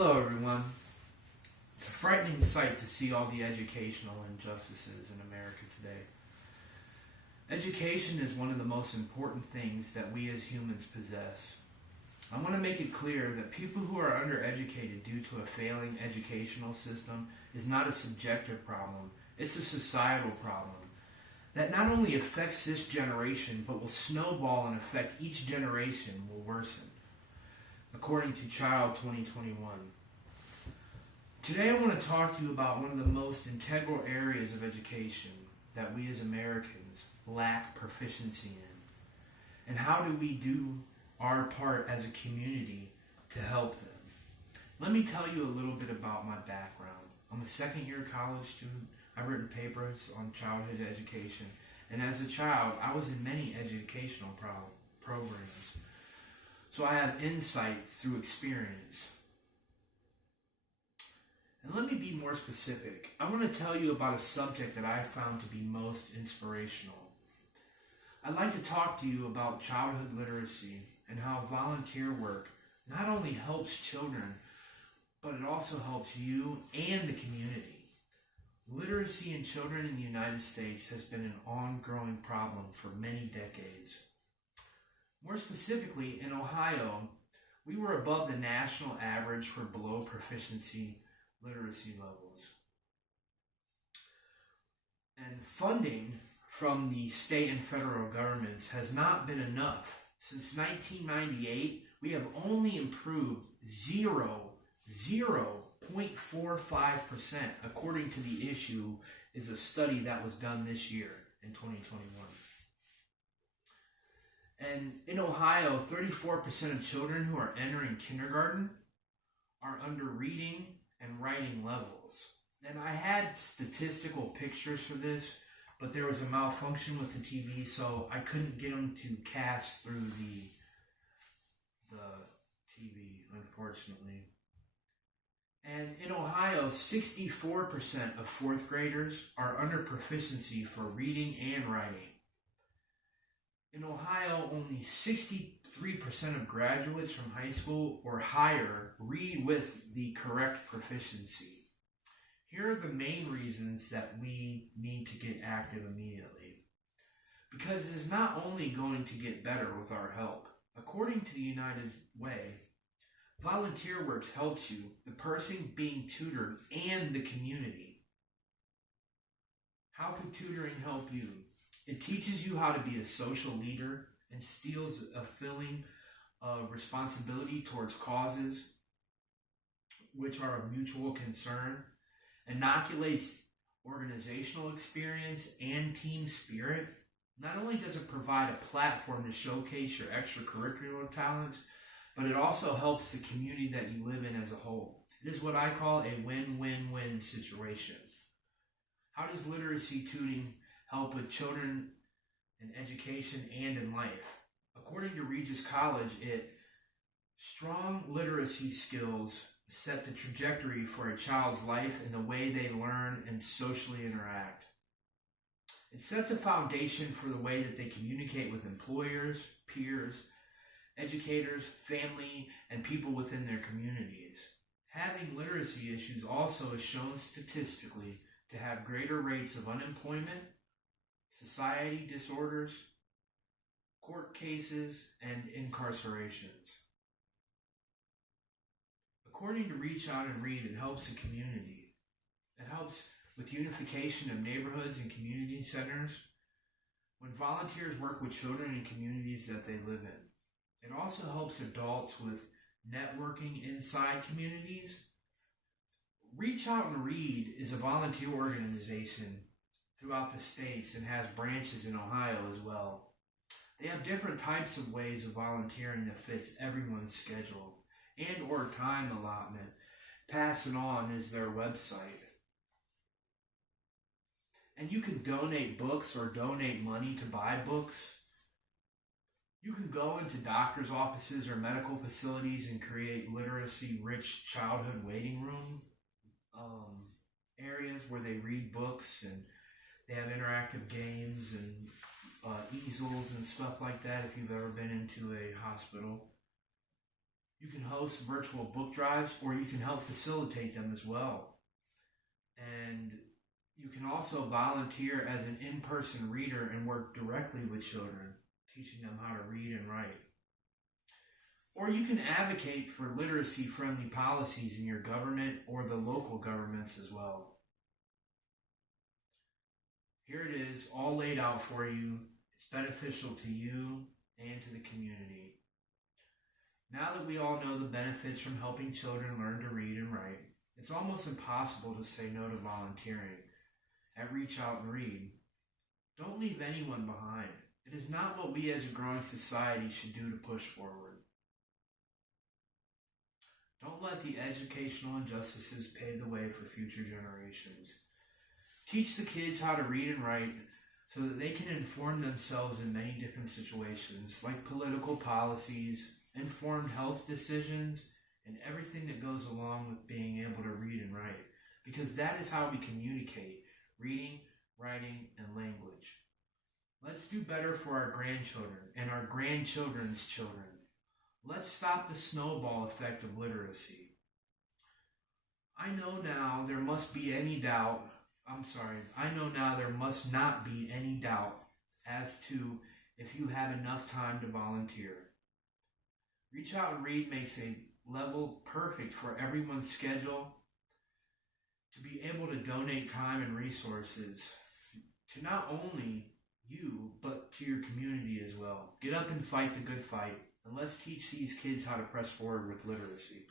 Hello everyone. It's a frightening sight to see all the educational injustices in America today. Education is one of the most important things that we as humans possess. I want to make it clear that people who are undereducated due to a failing educational system is not a subjective problem, it's a societal problem that not only affects this generation but will snowball and affect each generation will worsen, according to Child 2021. Today I want to talk to you about one of the most integral areas of education that we as Americans lack proficiency in, and how do we do our part as a community to help them. Let me tell you a little bit about my background. I'm a second-year college student. I've written papers on childhood education, and as a child I was in many educational programs. So I have insight through experience. And let me be more specific. I want to tell you about a subject that I found to be most inspirational. I'd like to talk to you about childhood literacy and how volunteer work not only helps children, but it also helps you and the community. Literacy in children in the United States has been an ongoing problem for many decades. More specifically, in Ohio, we were above the national average for below proficiency literacy levels. And funding from the state and federal governments has not been enough. Since 1998, we have only improved 0.45%, according to the issue, is a study that was done this year in 2021. And in Ohio, 34% of children who are entering kindergarten are under reading and writing levels. And I had statistical pictures for this, but there was a malfunction with the TV, so I couldn't get them to cast through the TV, unfortunately. And in Ohio, 64% of fourth graders are under proficiency for reading and writing. In Ohio, only 63% of graduates from high school or higher read with the correct proficiency. Here are the main reasons that we need to get active immediately. Because it is not only going to get better with our help. According to the United Way, volunteer work helps you, the person being tutored, and the community. How could tutoring help you? It teaches you how to be a social leader, instills a feeling of responsibility towards causes which are of mutual concern, inoculates organizational experience and team spirit. Not only does it provide a platform to showcase your extracurricular talents, but it also helps the community that you live in as a whole. It is what I call a win-win-win situation. How does literacy tutoring help with children in education and in life? According to Regis College, strong literacy skills set the trajectory for a child's life in the way they learn and socially interact. It sets a foundation for the way that they communicate with employers, peers, educators, family, and people within their communities. Having literacy issues also is shown statistically to have greater rates of unemployment, society disorders, court cases, and incarcerations. According to Reach Out and Read, it helps the community. It helps with unification of neighborhoods and community centers when volunteers work with children in communities that they live in. It also helps adults with networking inside communities. Reach Out and Read is a volunteer organization throughout the states and has branches in Ohio as well. They have different types of ways of volunteering that fits everyone's schedule and or time allotment. Pass It On is their website. And you can donate books or donate money to buy books. You can go into doctor's offices or medical facilities and create literacy-rich childhood waiting room areas where they read books and they have interactive games and easels and stuff like that if you've ever been into a hospital. You can host virtual book drives, or you can help facilitate them as well. And you can also volunteer as an in-person reader and work directly with children, teaching them how to read and write. Or you can advocate for literacy-friendly policies in your government or the local governments as well. Here it is, all laid out for you. It's beneficial to you and to the community. Now that we all know the benefits from helping children learn to read and write, it's almost impossible to say no to volunteering at Reach Out and Read. Don't leave anyone behind. It is not what we as a growing society should do to push forward. Don't let the educational injustices pave the way for future generations. Teach the kids how to read and write so that they can inform themselves in many different situations, like political policies, informed health decisions, and everything that goes along with being able to read and write. Because that is how we communicate, reading, writing, and language. Let's do better for our grandchildren and our grandchildren's children. Let's stop the snowball effect of literacy. I know now there must not be any doubt as to if you have enough time to volunteer. Reach Out and Read makes a level perfect for everyone's schedule to be able to donate time and resources to not only you, but to your community as well. Get up and fight the good fight. And let's teach these kids how to press forward with literacy.